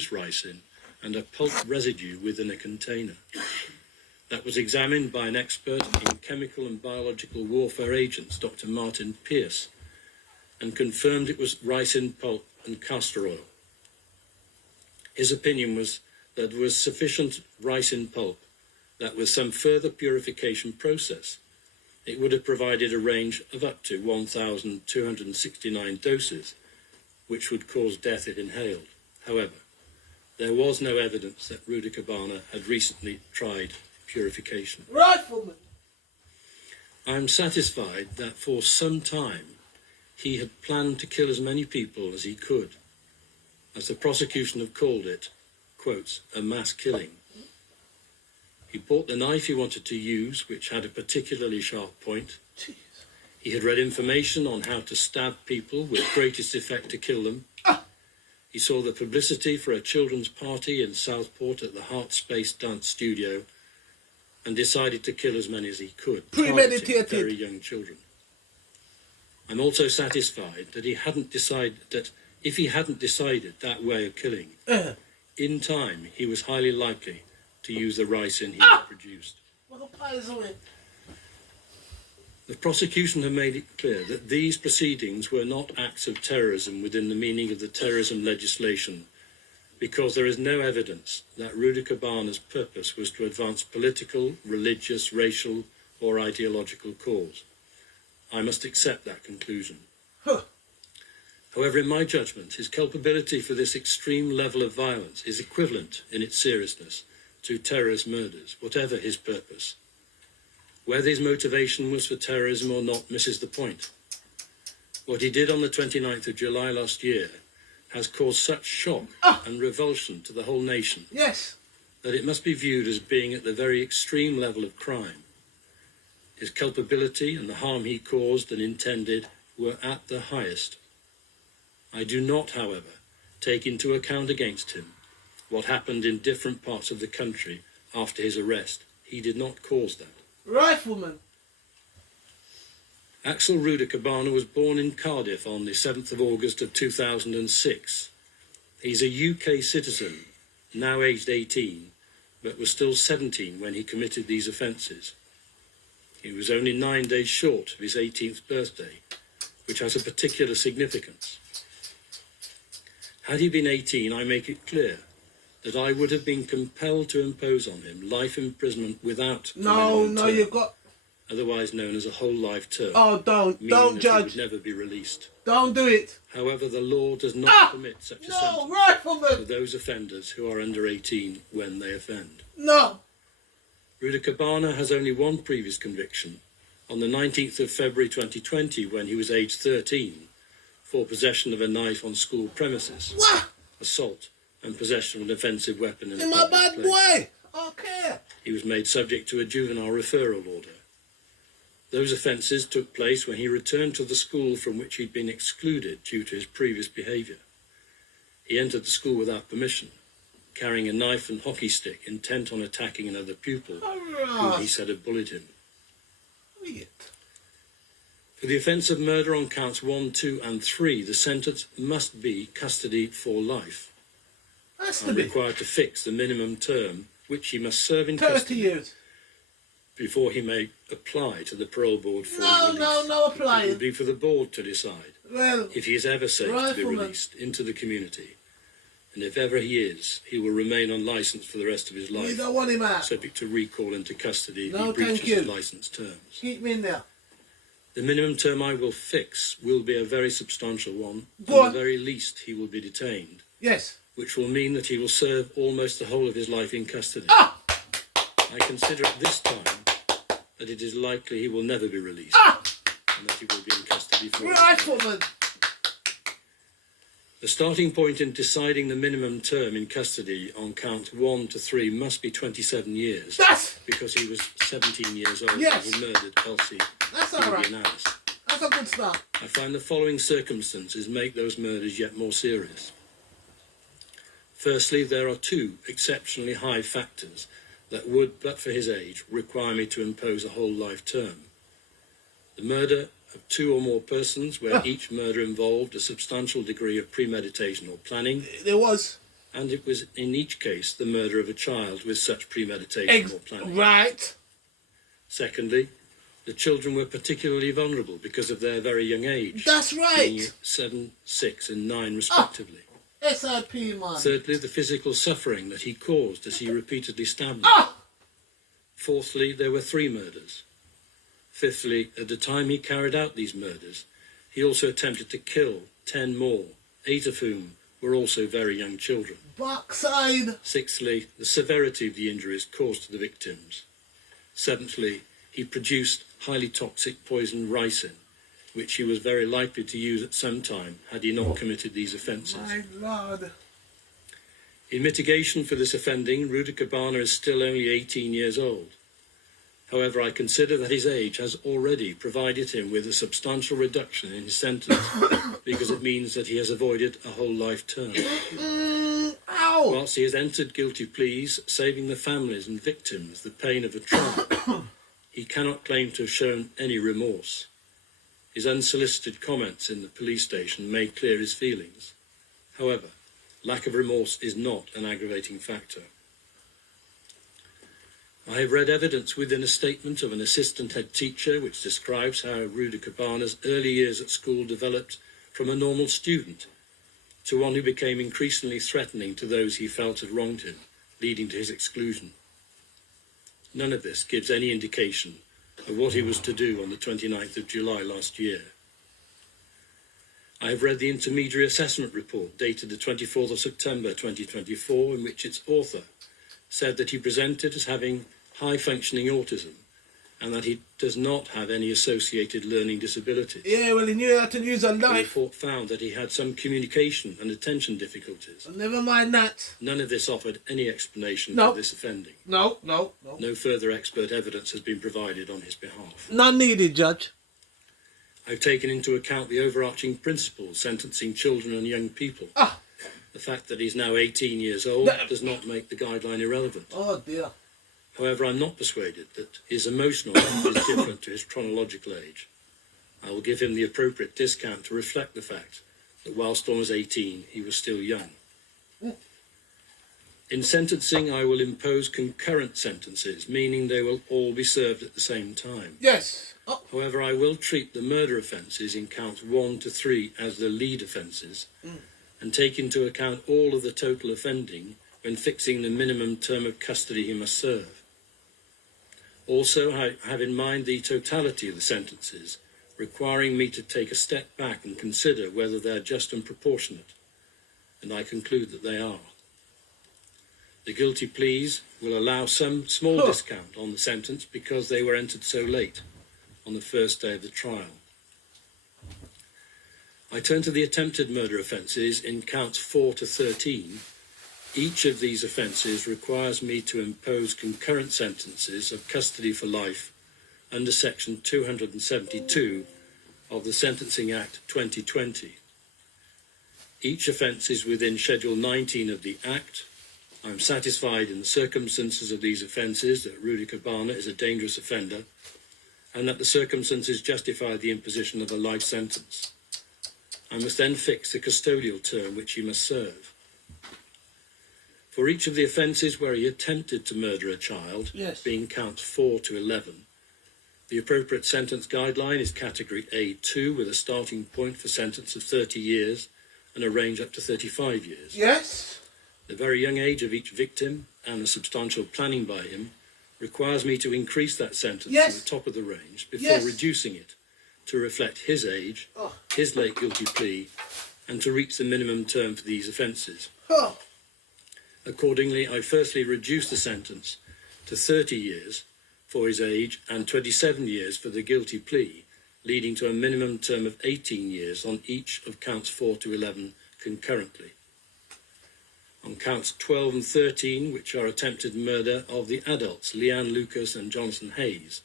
ricin and a pulp residue within a container. That was examined by an expert in chemical and biological warfare agents, Dr. Martin Pierce, and confirmed it was ricin pulp and castor oil. His opinion was that there was sufficient ricin pulp that with some further purification process, it would have provided a range of up to 1,269 doses, which would cause death if inhaled. However, there was no evidence that Rudakabana had recently tried purification. Rifleman! I am satisfied that for some time he had planned to kill as many people as he could, as the prosecution have called it, quotes, a mass killing. He bought the knife he wanted to use, which had a particularly sharp point. Jeez. He had read information on how to stab people with greatest effect to kill them. He saw the publicity for a children's party in Southport at the Heart Space Dance Studio and decided to kill as many as he could, targeting very young children. I'm also satisfied that if he hadn't decided that way of killing, in time he was highly likely to use the ricin he had produced. The prosecution have made it clear that these proceedings were not acts of terrorism within the meaning of the terrorism legislation, because there is no evidence that Rudakabana's purpose was to advance political, religious, racial, or ideological cause. I must accept that conclusion. However, in my judgment, his culpability for this extreme level of violence is equivalent in its seriousness to terrorist murders, whatever his purpose. Whether his motivation was for terrorism or not misses the point. What he did on the 29th of July last year has caused such shock and revulsion to the whole nation that it must be viewed as being at the very extreme level of crime. His culpability and the harm he caused and intended were at the highest. I do not, however, take into account against him what happened in different parts of the country after his arrest. He did not cause that. Rifleman! Axel Rudakabana was born in Cardiff on the 7th of August of 2006. He's a UK citizen, now aged 18, but was still 17 when he committed these offences. He was only 9 days short of his 18th birthday, which has a particular significance. Had he been 18, I make it clear that I would have been compelled to impose on him life imprisonment without you've got... otherwise known as a whole life term. Oh, don't judge. He would never be released. Don't do it. However, the law does not permit such a sentence Rifleman! for those offenders who are under 18 when they offend. No. Rudakabana has only one previous conviction, on the 19th of February 2020, when he was aged 13, for possession of a knife on school premises, assault, and possession of an offensive weapon in a public bad place. boy. Okay. He was made subject to a juvenile referral order. Those offences took place when he returned to the school from which he'd been excluded due to his previous behaviour. He entered the school without permission, carrying a knife and hockey stick, intent on attacking another pupil whom he said had bullied him. For the offence of murder on counts 1, 2 and 3, the sentence must be custody for life. I'm required to fix the minimum term which he must serve in 30 custody years. Before he may apply to the parole board for release. No applying. It will be for the board to decide if he is ever safe to be released into the community. And if ever he is, he will remain on licence for the rest of his life. You don't want him out. Subject to recall into custody if he breaches his licence terms. Keep me in there. The minimum term I will fix will be a very substantial one. At the very least, he will be detained. Yes. Which will mean that he will serve almost the whole of his life in custody. I consider at this time that it is likely he will never be released, and that he will be in custody for Rifleman! The starting point in deciding the minimum term in custody on count 1 to 3 must be 27 years, because he was 17 years old when he murdered Elsie. That's all right. That's a good start. I find the following circumstances make those murders yet more serious. Firstly, there are two exceptionally high factors that would, but for his age, require me to impose a whole life term. The murder of 2 or more persons, where each murder involved a substantial degree of premeditation or planning. There was. and it was in each case the murder of a child with such premeditation or planning. Right. Secondly, the children were particularly vulnerable because of their very young age. That's Being right. 7, 6 and 9 respectively. SIP, man. Thirdly, the physical suffering that he caused as he repeatedly stabbed them. Ah! Fourthly, there were 3 murders. Fifthly, at the time he carried out these murders, he also attempted to kill 10 more, 8 of whom were also very young children. Backside. Sixthly, the severity of the injuries caused to the victims. Seventhly, he produced highly toxic poison ricin, which he was very likely to use at some time had he not committed these offences. My Lord. In mitigation for this offending, Rudiker Barner is still only 18 years old. However, I consider that his age has already provided him with a substantial reduction in his sentence because it means that he has avoided a whole life term. Ow! Whilst he has entered guilty pleas, saving the families and victims the pain of a trial, he cannot claim to have shown any remorse. His unsolicited comments in the police station made clear his feelings. However, lack of remorse is not an aggravating factor. I have read evidence within a statement of an assistant head teacher which describes how Rudiker Barner's early years at school developed from a normal student to one who became increasingly threatening to those he felt had wronged him, leading to his exclusion. None of this gives any indication of what he was to do on the 29th of July last year. I have read the intermediary assessment report dated the 24th of September 2024, in which its author said that he presented as having high-functioning autism and that he does not have any associated learning disabilities. Yeah, well, he knew how to use a The knife. report found that he had some communication and attention difficulties. Never mind that. None of this offered any explanation No. for this offending. No. No further expert evidence has been provided on his behalf. None needed, Judge. I've taken into account the overarching principles sentencing children and young people. Ah. The fact that he's now 18 years old does not make the guideline irrelevant. Oh, dear. However, I'm not persuaded that his emotional age is different to his chronological age. I will give him the appropriate discount to reflect the fact that whilst almost 18, he was still young. In sentencing, I will impose concurrent sentences, meaning they will all be served at the same time. Yes. Oh. However, I will treat the murder offences in counts 1 to 3 as the lead offences and take into account all of the total offending when fixing the minimum term of custody he must serve. Also, I have in mind the totality of the sentences, requiring me to take a step back and consider whether they are just and proportionate, and I conclude that they are. The guilty pleas will allow some small discount on the sentence because they were entered so late, on the first day of the trial. I turn to the attempted murder offences in counts 4 to 13. Each of these offences requires me to impose concurrent sentences of custody for life under section 272 of the Sentencing Act 2020. Each offence is within Schedule 19 of the Act. I am satisfied in the circumstances of these offences that Rudiker Barner is a dangerous offender and that the circumstances justify the imposition of a life sentence. I must then fix the custodial term which he must serve. For each of the offences where he attempted to murder a child, being counts 4 to 11, the appropriate sentence guideline is category A2 with a starting point for sentence of 30 years and a range up to 35 years. Yes. The very young age of each victim and the substantial planning by him requires me to increase that sentence to the top of the range before reducing it to reflect his age, his late guilty plea, and to reach the minimum term for these offences. Accordingly, I firstly reduced the sentence to 30 years for his age and 27 years for the guilty plea, leading to a minimum term of 18 years on each of counts 4 to 11 concurrently. On counts 12 and 13, which are attempted murder of the adults, Leanne Lucas and Jonathan Hayes,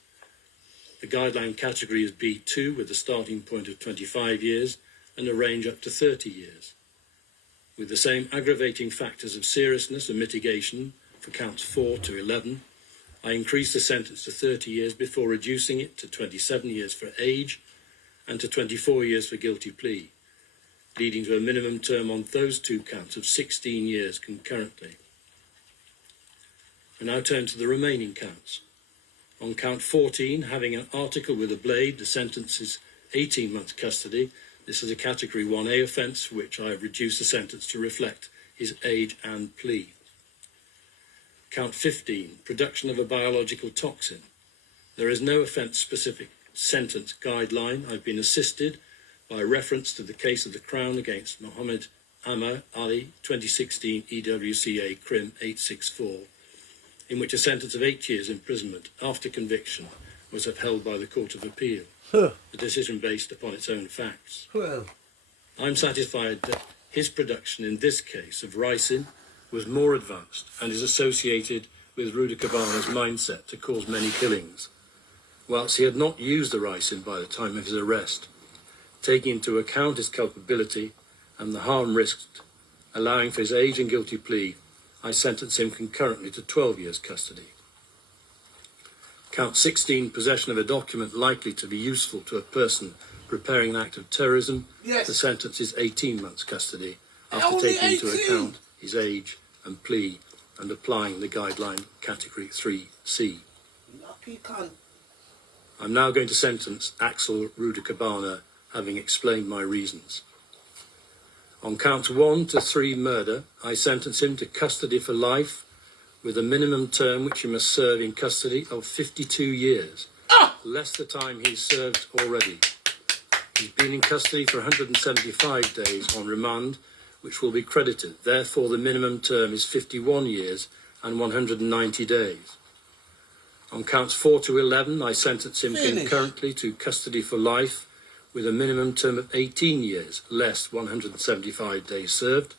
the guideline category is B2 with a starting point of 25 years and a range up to 30 years. With the same aggravating factors of seriousness and mitigation for counts 4 to 11, I increased the sentence to 30 years before reducing it to 27 years for age and to 24 years for guilty plea, leading to a minimum term on those two counts of 16 years concurrently. I now turn to the remaining counts. On count 14, having an article with a blade, the sentence is 18 months custody. This is a category 1A offence for which I have reduced the sentence to reflect his age and plea. Count 15, production of a biological toxin. There is no offence-specific sentence guideline. I've been assisted by reference to the case of the Crown against Mohammed Ammar Ali, 2016 EWCA Crim 864, in which a sentence of 8 years imprisonment after conviction was upheld by the Court of Appeal, the decision based upon its own facts. Well, I'm satisfied that his production in this case of ricin was more advanced and is associated with Rudakabana's mindset to cause many killings, whilst he had not used the ricin by the time of his arrest, taking into account his culpability and the harm risked, allowing for his age and guilty plea, I sentence him concurrently to 12 years custody. Count 16, possession of a document likely to be useful to a person preparing an act of terrorism. Yes. The sentence is 18 months custody after Only taking into 18? account his age and plea and applying the guideline category 3C. lucky cunt. I'm now going to sentence Axel Rudakabana, having explained my reasons. On counts 1 to 3 murder, I sentence him to custody for life with a minimum term which he must serve in custody of 52 years, less the time he's served already. He's been in custody for 175 days on remand, which will be credited. Therefore, the minimum term is 51 years and 190 days. On counts 4 to 11, I sentence him concurrently to custody for life with a minimum term of 18 years, less 175 days served,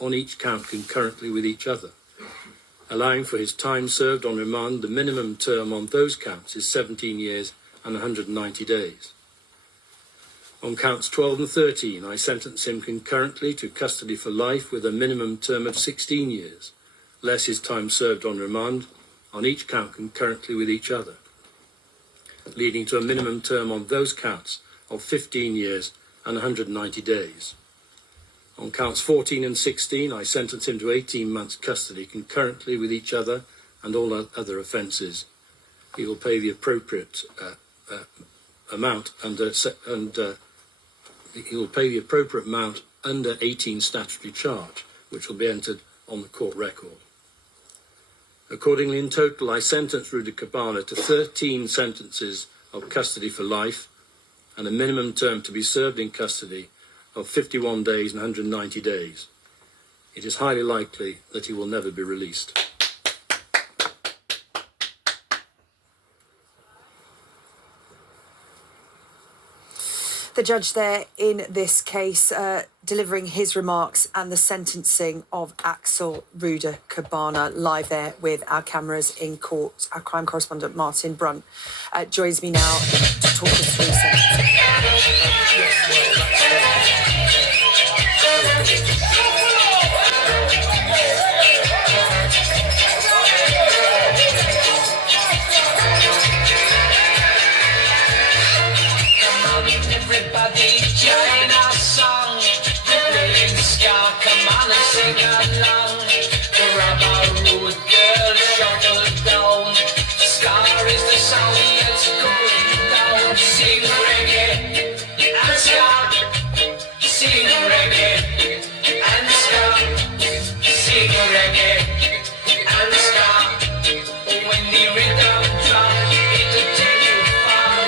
on each count concurrently with each other. Allowing for his time served on remand, the minimum term on those counts is 17 years and 190 days. On counts 12 and 13, I sentence him concurrently to custody for life with a minimum term of 16 years, less his time served on remand, on each count concurrently with each other, leading to a minimum term on those counts of 15 years and 190 days. On counts 14 and 16, I sentence him to 18 months custody concurrently with each other and all other offences. He will pay the appropriate amount under he will pay the appropriate amount under 18 statutory charge, which will be entered on the court record. Accordingly, in total, I sentence Rudakabana to 13 sentences of custody for life and a minimum term to be served in custody of 51 days and 190 days. It is highly likely that he will never be released. The judge there in this case delivering his remarks and the sentencing of Axel Rudakabana live there with our cameras in court. Our crime correspondent Martin Brunt joins me now to talk us through sentencing. Everybody join our song. Playing ska, come on and sing along. Grab our road girl, shuffle down. Ska is the sound that's going down. Sing reggae and ska. Sing reggae and ska. Sing reggae and ska. When the rhythm drop, it'll take you far.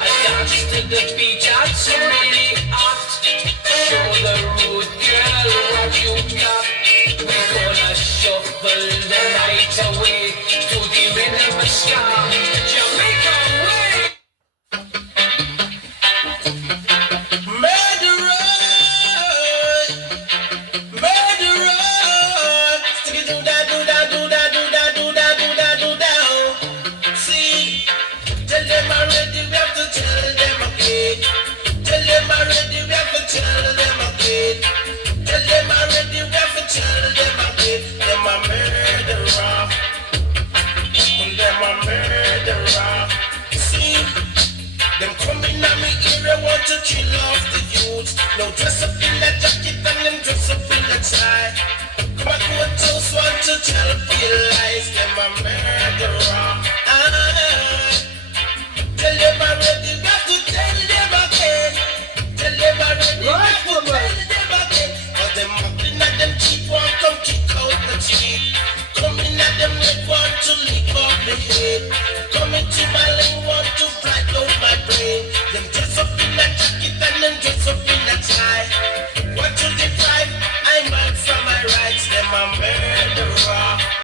I dance to the beat. So many hot, show the rude girl what you got. We're gonna shuffle the night away to the rhythm of ska, Jamaica way. Murderer, murderer, stick it do da do da do da do da do da do da do da. See, tell them already, we have to tell them again. Tell them already, we have to tell them again. Tell them already, we have to tell them again. Them a murderer. Them a murderer. See, them coming at me here, want to kill off the youth. Now dress up in that to tell real lies, them a murderer. Tell them already, got to tell them again. Tell them already, got to tell them again. Cause them mocking at them cheap one, come kick out the cheap. Coming at them neck one to lick off the head. Coming to my lane